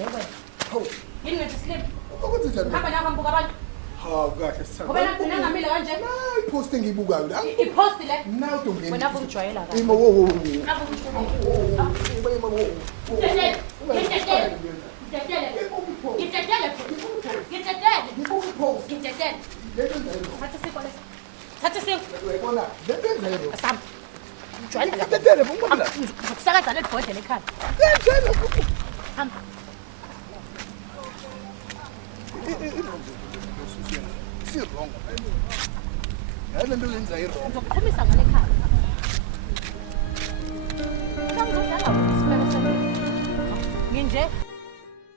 yebo. Hawu. Yini ngithi slim? Ukuthi njani? Hamba nami ngibuka abantu. Hawu kahle sithanda. Ngoba nakugcina ngamile kanje. Hayi post engiyibukayo la. I-post le. Nawu Dongeni. Wena ungijwayela kahle. Ima wo. Nafu ungijwayela. Ima wo. Ngitetele. Ngitetele. Ngitetele. Ngitetele. Ngitetele. Thatha isikho lesi. Thatha isikho. Uyayibona? Lentenzelo. Asamba. Ujwayela kahle. Ngitetele bungola. Ngizokusakaza le bhodlela ekhaya. Lentenzelo. Hamba. Si wrong. Yale nto yenza i-wrong. Ngizokuphumisa ngale